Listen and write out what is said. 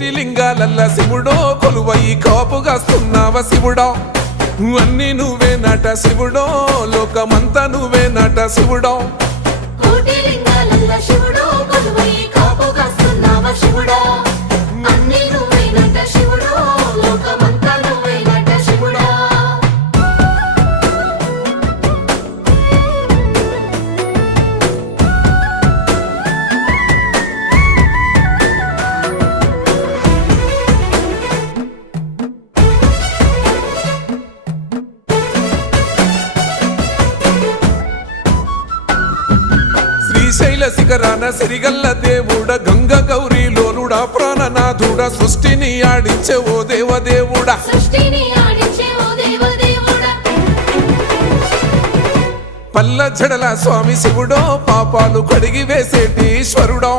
కోటి లింగాలల్ల శివుడో కొలువయి కాపుగాస్తున్నావ శివుడా అన్ని నువ్వే నట శివుడో లోకమంతా నువ్వే నట శివుడో కోటి లింగాలల్ల శివుడో కొలువయి కాపుగాస్తున్నావ శివుడా అన్ని నువ్వే నట శివుడో లోకమంతా నువ్వే నట శివుడా శ్రీశైల శిఖరాన సిరిగల్ల దేవుడ గంగ గౌరీ లోలుడా ప్రాణనాథుడా సృష్టిని ఆడించే ఓ దేవదేవుడా సృష్టిని ఆడించే ఓ దేవదేవుడా పల్ల జడల స్వామి శివుడో పాపాలు కడిగి వేసేటి ఈశ్వరుడో